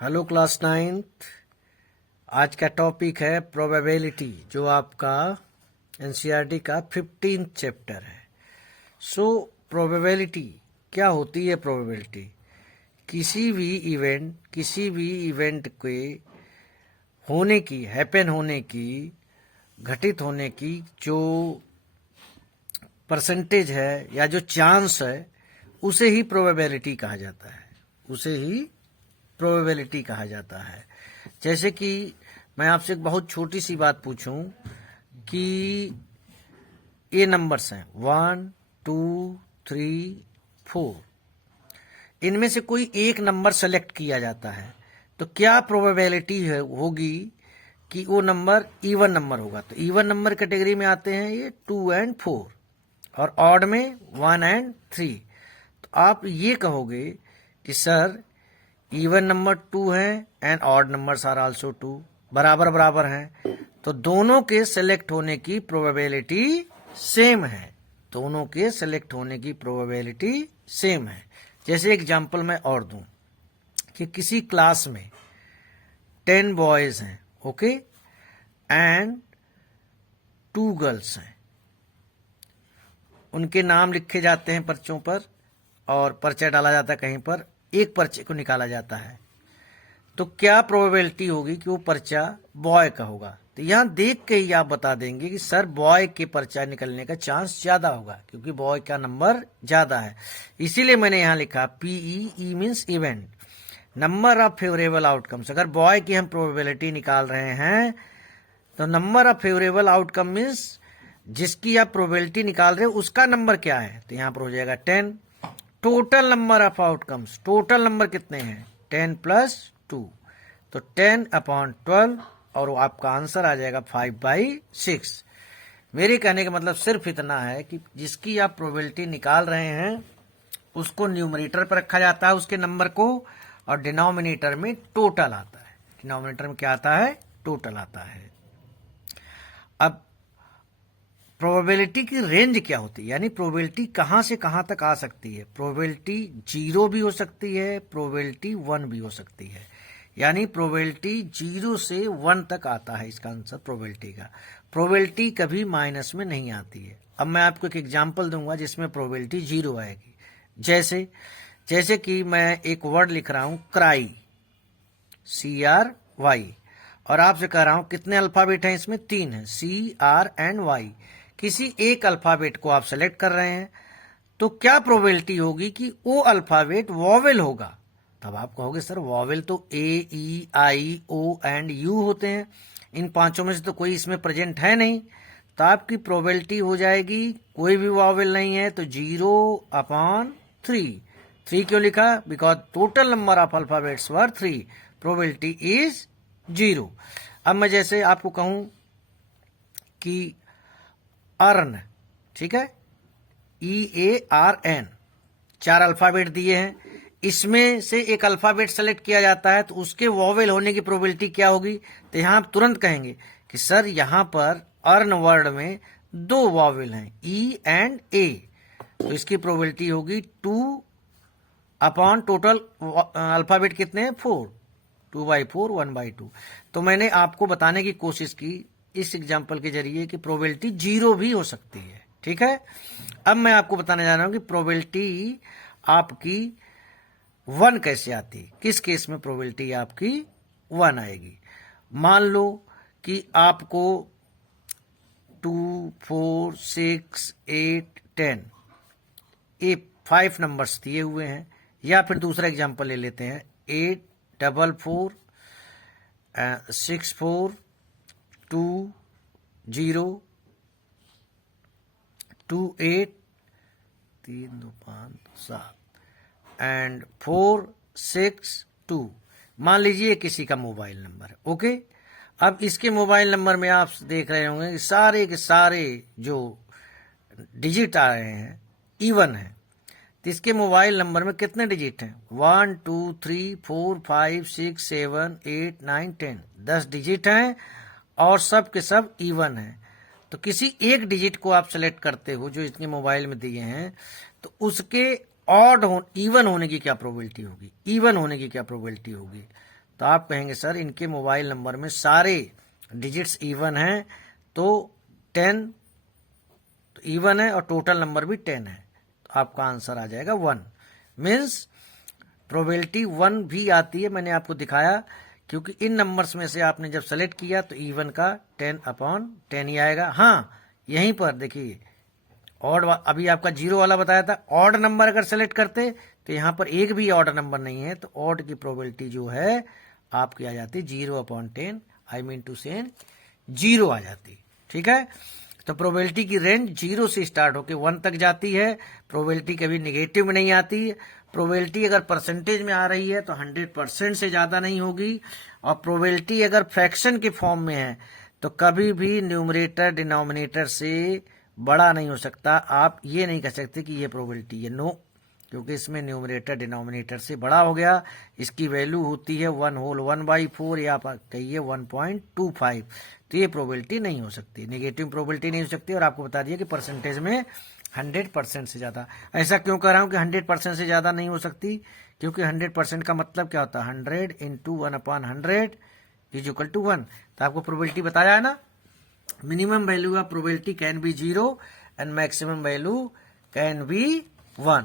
Hello class ninth. आज का topic है प्रोबेबिलिटी, जो आपका एनसीईआरटी का 15th चैप्टर है। सो प्रोबेबिलिटी क्या होती है? प्रोबेबिलिटी किसी भी इवेंट के होने की, हैपन होने की, घटित होने की जो परसेंटेज है या जो चांस है, उसे ही प्रोबेबिलिटी कहा जाता है। प्रोबेबिलिटी कहा जाता है। जैसे कि मैं आपसे एक बहुत छोटी सी बात पूछूं कि ये नंबर्स हैं 1, 2, 3, 4, इनमें से कोई एक नंबर सेलेक्ट किया जाता है, तो क्या प्रोबेबिलिटी होगी कि वो नंबर इवन नंबर होगा? तो इवन नंबर कैटेगरी में आते हैं ये 2 एंड 4, और ऑड में 1 एंड 3। तो आप ये कहोगे कि सर इवन नंबर 2 है and odd numbers are also 2, बराबर बराबर हैं, तो दोनों के सेलेक्ट होने की प्रोबेबिलिटी सेम है। दोनों के सेलेक्ट होने की प्रोबेबिलिटी सेम है। जैसे एग्जांपल मैं और दूं कि किसी क्लास में 10 बॉयज हैं, ओके, एंड 2 गर्ल्स हैं। उनके नाम लिखे जाते हैं पर्चों पर और पर्चा डाला जाता है कहीं पर, एक पर्चे को निकाला जाता है। तो क्या प्रोबेबिलिटी होगी कि वो पर्चा बॉय का होगा? तो यहां देख के ही आप बता देंगे कि सर बॉय के पर्चा निकलने का चांस ज्यादा होगा, क्योंकि बॉय का नंबर ज्यादा है। इसीलिए मैंने यहां लिखा PEE means event, number of favourable outcomes. अगर बॉय की हम प्रोबेबिलिटी निकाल रहे हैं तो number of favourable outcome means जिसकी आप प्रोबेबिलिटी निकाल रहे हो उसका नंबर क्या है, तो यहां पर हो जाएगा 10। Total number of outcomes, total number कितने हैं? 10 + 2, तो 10/12, और आपका आंसर आ जाएगा 5/6। मेरे कहने का मतलब सिर्फ इतना है कि जिसकी आप प्रोबेबिलिटी निकाल रहे हैं उसको न्यूमरेटर पर रखा जाता है उसके नंबर को, और डिनोमिनेटर में टोटल आता है। डिनोमिनेटर में क्या आता है? टोटल आता है। अब प्रोबेबिलिटी की रेंज क्या होती है, यानी प्रोबेबिलिटी कहां से कहां तक आ सकती है? प्रोबेबिलिटी 0 भी हो सकती है, प्रोबेबिलिटी 1 भी हो सकती है। यानी प्रोबेबिलिटी 0 से 1 तक आता है इसका आंसर प्रोबेबिलिटी का। प्रोबेबिलिटी कभी माइनस में नहीं आती है। अब मैं आपको एक एग्जांपल दूंगा जिसमें प्रोबेबिलिटी 0 आएगी। जैसे कि मैं एक वर्ड लिख रहा हूं क्राई, CRY, और आपसे कह रहा हूं कितने अल्फाबेट हैं इसमें? 3 है, CR एंड Y। किसी एक अल्फाबेट को आप सेलेक्ट कर रहे हैं, तो क्या प्रोबेबिलिटी होगी कि वो अल्फाबेट वॉवेल होगा? तब आप कहोगे सर वॉवेल तो A, E, I, O and U होते हैं, इन पांचों में से तो कोई इसमें प्रेजेंट है नहीं। तो आपकी प्रोबेबिलिटी हो जाएगी कोई भी वॉवेल नहीं है तो 0/3। 3 क्यों लिखा? Because total number of alphabets were 3, probability is 0। अब मैं जैसे आपको कहूं कि अर्न, ठीक है, EARN, 4 अल्फाबेट दिए हैं, इसमें से एक अल्फाबेट सेलेक्ट किया जाता है तो उसके वॉवेल होने की प्रोबेबिलिटी क्या होगी? तो यहां आप तुरंत कहेंगे कि सर यहां पर अर्न वर्ड में 2 वॉवेल हैं, E एंड A, तो इसकी प्रोबेबिलिटी होगी 2 टोटल अल्फाबेट कितने हैं? 4, 2/4, 1/2। तो मैंने आपको बताने की कोशिश की इस एग्जाम्पल के जरिए कि प्रोबेबिलिटी 0 भी हो सकती है, ठीक है। अब मैं आपको बताने जा रहा हूं कि प्रोबेबिलिटी आपकी 1 कैसे आती है, किस केस में प्रोबेबिलिटी आपकी 1 आएगी। मान लो कि आपको 2, 4, 6, 8, 10 ये 5 नंबर्स दिए हुए हैं, या फिर दूसरा एग्जाम्पल ले लेते हैं 8, 4, 4, 6, 4, 2, 0, 2, 8, 3, 2, 5, 7 एंड 4, 6, 2। मान लीजिए किसी का मोबाइल नंबर है, ओके। अब इसके मोबाइल नंबर में आप देख रहे होंगे कि सारे के सारे जो डिजिट आ रहे हैं इवन है। तो इसके मोबाइल नंबर में कितने डिजिट हैं? 1, 2, 3, 4, 5, 6, 7, 8, 9, 10, 10 डिजिट हैं और सब के सब इवन हैं। तो किसी एक डिजिट को आप सेलेक्ट करते हो जो इसके मोबाइल में दिए हैं, तो उसके इवन होने की क्या प्रोबेबिलिटी होगी? इवन होने की क्या प्रोबेबिलिटी होगी? तो आप कहेंगे सर इनके मोबाइल नंबर में सारे डिजिट्स इवन हैं, तो 10 इवन है और टोटल नंबर भी 10 है, तो आपका आंसर आ जाएगा 1। मीन्स प्रोबेबिलिटी 1 भी आती है, मैंने आपको दिखाया, क्योंकि इन नंबर्स में से आपने जब सेलेक्ट किया तो इवन का 10/10 ही आएगा। हाँ, यहीं पर देखिए ऑड, अभी आपका 0 वाला बताया था, ऑड नंबर अगर सेलेक्ट करते तो यहाँ पर एक भी ऑड नंबर नहीं है, तो ऑड की प्रोबेबिलिटी जो है आपकी आ जाती 0/10, आई मीन टू से 0 आ जाती। ठीक है, तो प्रोबेबिलिटी की रेंज 0 से स्टार्ट होकर 1 तक जाती है। प्रोबेबिलिटी कभी निगेटिव में नहीं आती। प्रोबेबिलिटी अगर परसेंटेज में आ रही है तो 100% से ज़्यादा नहीं होगी, और प्रोबेबिलिटी अगर फ्रैक्शन के फॉर्म में है तो कभी भी न्यूमरेटर डिनोमिनेटर से बड़ा नहीं हो सकता। आप ये नहीं कह सकते कि ये प्रोबेबिलिटी है, नो, क्योंकि इसमें न्यूमरेटर डिनोमिनेटर से बड़ा हो गया। इसकी वैल्यू होती है 1/1/4 या आप कहिए 1.25, तो ये प्रोबेबिलिटी नहीं हो सकती, नेगेटिव प्रोबेबिलिटी नहीं हो सकती। और आपको बता दिया कि परसेंटेज में 100% से ज़्यादा। ऐसा क्यों कह रहा हूँ कि 100% से ज़्यादा नहीं हो सकती, क्योंकि 100% का मतलब क्या होता है, 100 × 1/100 = 1। तो आपको प्रोबेबिलिटी बताया है ना, minimum value of probability can be 0 and maximum value can be 1।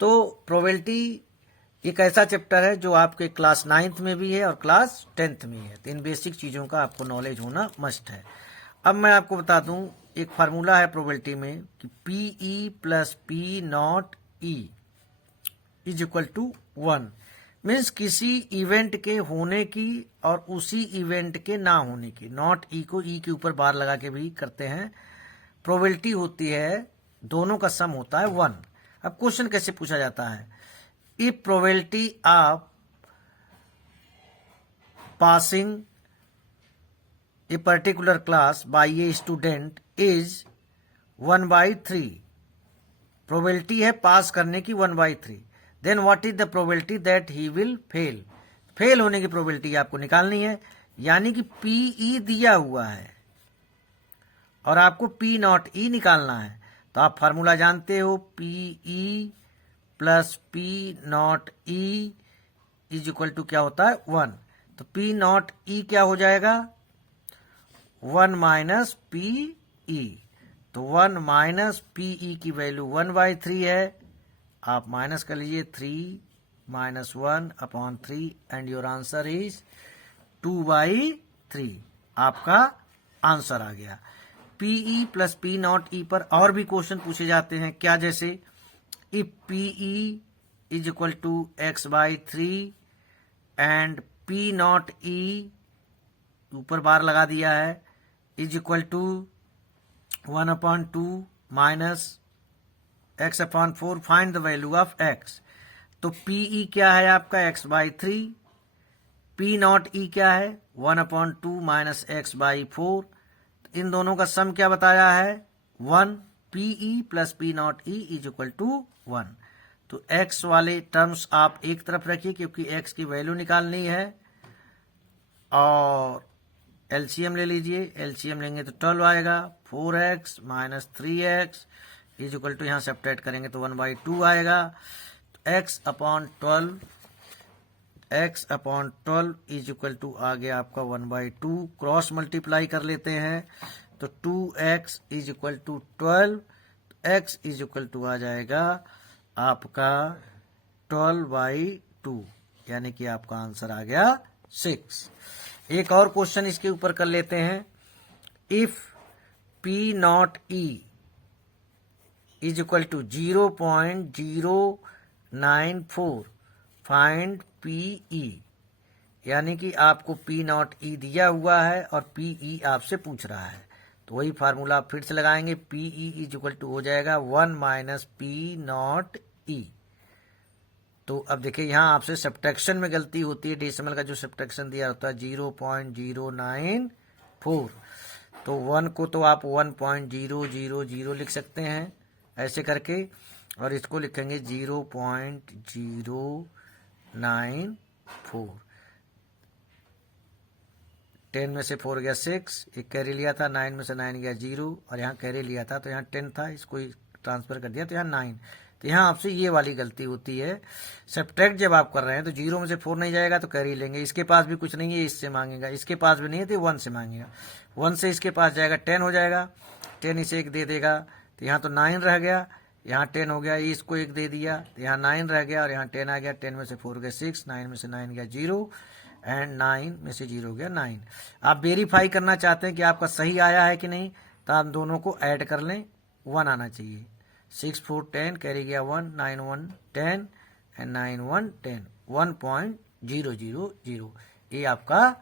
तो प्रोबेबिलिटी एक ऐसा चैप्टर है जो आपके क्लास 9th में भी है और क्लास 10th में है, तो इन बेसिक चीज़ों का आपको नॉलेज होना मस्ट है। अब मैं आपको बता दूं, एक फार्मूला है प्रोबेबिलिटी में कि PE + P0E = 1। मीन्स किसी इवेंट के होने की और उसी इवेंट के ना होने की, नॉट ई को ई के ऊपर बार लगा के भी करते हैं, प्रोबेबिलिटी होती है, दोनों का सम होता है 1। अब क्वेश्चन कैसे पूछा जाता है, if probability of passing a particular class by a student is 1/3, probability है पास करने की 1/3, then what is the probability that he will fail, fail होने की प्रोबेबिलिटी आपको निकालनी है। यानी कि PE दिया हुआ है और आपको P0E निकालना है, तो आप फार्मूला जानते हो, PE + P0E = क्या होता है, 1। तो P0E क्या हो जाएगा, 1 - PE, तो 1 - PE की वैल्यू 1/3 है, आप माइनस कर लीजिए 3 - 1/3 एंड योर आंसर इज 2/3, आपका आंसर आ गया। PE + P0E पर और भी क्वेश्चन पूछे जाते हैं, क्या, जैसे if PE = x/3 and P0E ऊपर बार लगा दिया है = 1/2 - x/4, find the value of x। तो PE क्या है आपका, x/3, P0E क्या है, 1/2 - x/4, इन दोनों का सम क्या बताया है, 1। PE + P0E = 1। तो x वाले टर्म्स आप एक तरफ रखिए, क्योंकि x की वैल्यू निकालनी है, और LCM ले लीजिए, LCM लेंगे तो 12 आएगा, 4x - 3x = यहाँ सब्ट्रैक्ट करेंगे तो 1/2 आएगा। तो x/12 = आ गया आपका 1/2, क्रॉस मल्टीप्लाई कर लेते हैं तो 2x = 12, x = आ जाएगा आपका 12/2, यानी कि आपका आंसर आ गया 6। एक और क्वेश्चन इसके ऊपर कर लेते हैं, इफ P0E = 0.094, फाइंड PE, यानी कि आपको P0E दिया हुआ है और PE आपसे पूछ रहा है, तो वही फार्मूला आप फिर से लगाएंगे, PE = हो जाएगा 1 - P0E। तो अब देखिए यहाँ आपसे सब्ट्रैक्शन में गलती होती है, डेसिमल का जो सब्ट्रैक्शन दिया होता है 0.094, तो 1 को तो आप 1.000 लिख सकते हैं ऐसे करके, और इसको लिखेंगे 0.094। 10 में से 4 गया 6, एक कैरी लिया था, 9 में से 9 गया 0, और यहाँ कैरी लिया था तो यहाँ 10 था, इसको ट्रांसफर कर दिया तो यहाँ 9, तो यहाँ आपसे ये वाली गलती होती है। सब्ट्रैक्ट जब आप कर रहे हैं तो 0 में से 4 नहीं जाएगा तो कैरी लेंगे। इसके पास भी कुछ नहीं है, इससे मांगेगा। इसके पास भी नहीं है तो 1 से मांगेगा। 1 से इसके पास जाएगा 10 हो जाएगा, 10 इसे 1 दे देगा तो यहाँ तो 9 रह गया, यहाँ 10 हो गया, इसको 1 दे दिया तो यहाँ 9 रह गया और यहाँ 10 आ गया। 10 में से 4 गया 6, 9 में से 9 गया 0 एंड 9 में से 0 गया 9। आप वेरीफाई करना चाहते हैं कि आपका सही आया है कि नहीं, तो आप दोनों को ऐड कर लें, 1 आना चाहिए। 6 4 10 कैरी गया 1, 9 1 10 एंड 9 1 10, 1.000। ये आपका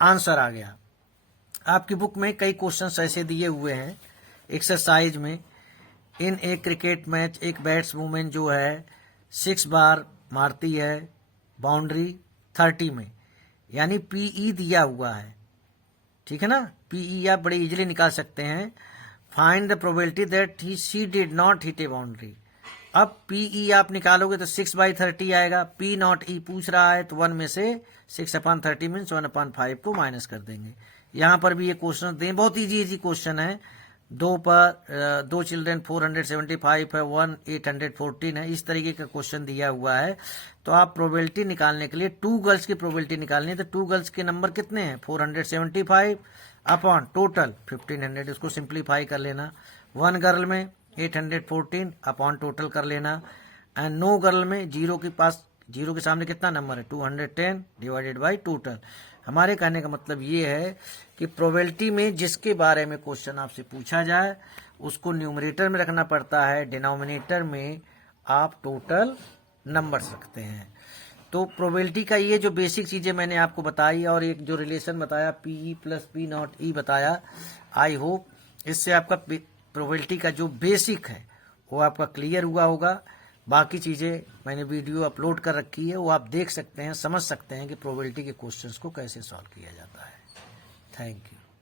आंसर आ गया। आपकी बुक में कई क्वेश्चंस ऐसे दिए हुए हैं एक्सरसाइज में। इन एक क्रिकेट मैच एक बैट्सवुमन जो है 6 बार मारती है बाउंड्री 30 में, यानी पीई दिया हुआ है, ठीक है ना। पीई आप बड़े इजीली निकाल सकते हैं। Find the probability that she did not hit A boundary. अब पीई आप निकालोगे तो 6/30 आएगा। पी नॉट ई पूछ रहा है तो 1 में से 6/30 मीन्स 1/5 को माइनस कर देंगे। यहाँ पर भी ये क्वेश्चन दें, बहुत इजी क्वेश्चन है। 2 चिल्ड्रेन 475 है, 1 814 है, इस तरीके का क्वेश्चन दिया हुआ है। तो आप प्रोबेबिलिटी निकालने के लिए 2 गर्ल्स की प्रोबेबिलिटी निकालनी है तो 2 गर्ल्स के नंबर कितने हैं, 475 अपॉन टोटल 1500, इसको सिंप्लीफाई कर लेना। 1 गर्ल में 814 अपॉन टोटल कर लेना एंड नो गर्ल में 0 के पास, 0 के सामने कितना नंबर है 210 डिवाइडेड बाई टोटल। हमारे कहने का मतलब ये है कि प्रोबेबिलिटी में जिसके बारे में क्वेश्चन आपसे पूछा जाए उसको न्यूमरेटर में रखना पड़ता है, डिनोमिनेटर में आप टोटल नंबर्स रखते हैं। तो प्रोबेबिलिटी का ये जो बेसिक चीजें मैंने आपको बताई और एक जो रिलेशन बताया पीई प्लस पी नॉट ई बताया, आई होप इससे आपका प्रोबेबिलिटी का जो बेसिक है वो आपका क्लियर हुआ होगा। बाकी चीजें मैंने वीडियो अपलोड कर रखी है, वो आप देख सकते हैं, समझ सकते हैं कि प्रोबेबिलिटी के क्वेश्चंस को कैसे सॉल्व किया जाता है। Thank you.